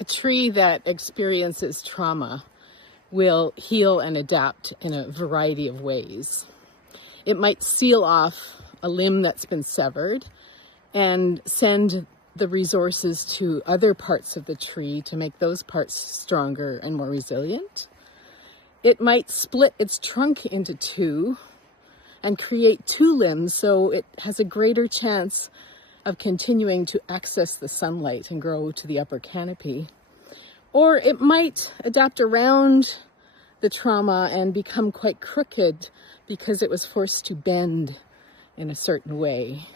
A tree that experiences trauma will heal and adapt in a variety of ways. It might seal off a limb that's been severed and send the resources to other parts of the tree to make those parts stronger and more resilient. It might split its trunk into two and create two limbs so it has a greater chance of continuing to access the sunlight and grow to the upper canopy. Or it might adapt around the trauma and become quite crooked because it was forced to bend in a certain way.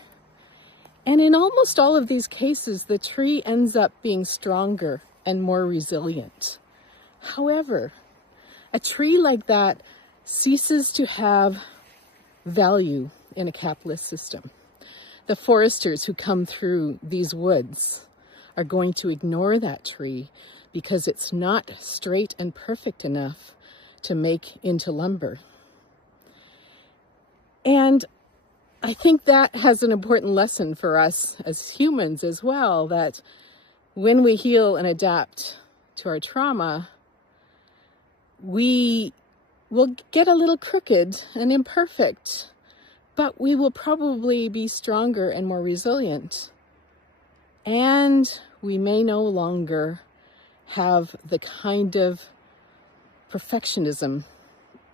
And in almost all of these cases, the tree ends up being stronger and more resilient. However, a tree like that ceases to have value in a capitalist system. The foresters who come through these woods are going to ignore that tree because it's not straight and perfect enough to make into lumber. And I think that has an important lesson for us as humans as well, that when we heal and adapt to our trauma, we will get a little crooked and imperfect, but we will probably be stronger and more resilient. And we may no longer have the kind of perfectionism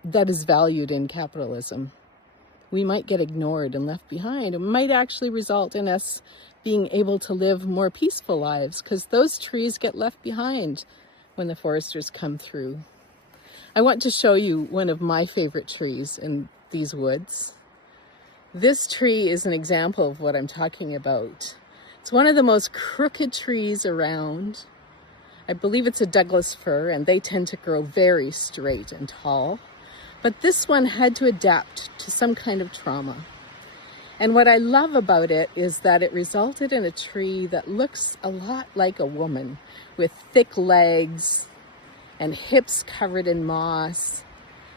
that is valued in capitalism. We might get ignored and left behind. It might actually result in us being able to live more peaceful lives because those trees get left behind when the foresters come through. I want to show you one of my favorite trees in these woods. This tree is an example of what I'm talking about. It's one of the most crooked trees around. I believe it's a Douglas fir, and they tend to grow very straight and tall. But this one had to adapt to some kind of trauma. And what I love about it is that it resulted in a tree that looks a lot like a woman, with thick legs and hips covered in moss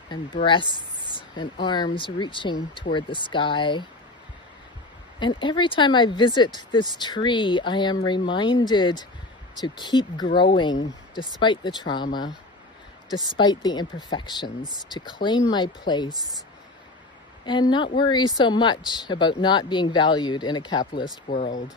and breasts and arms reaching toward the sky. And every time I visit this tree, I am reminded to keep growing despite the trauma, despite the imperfections, to claim my place and not worry so much about not being valued in a capitalist world.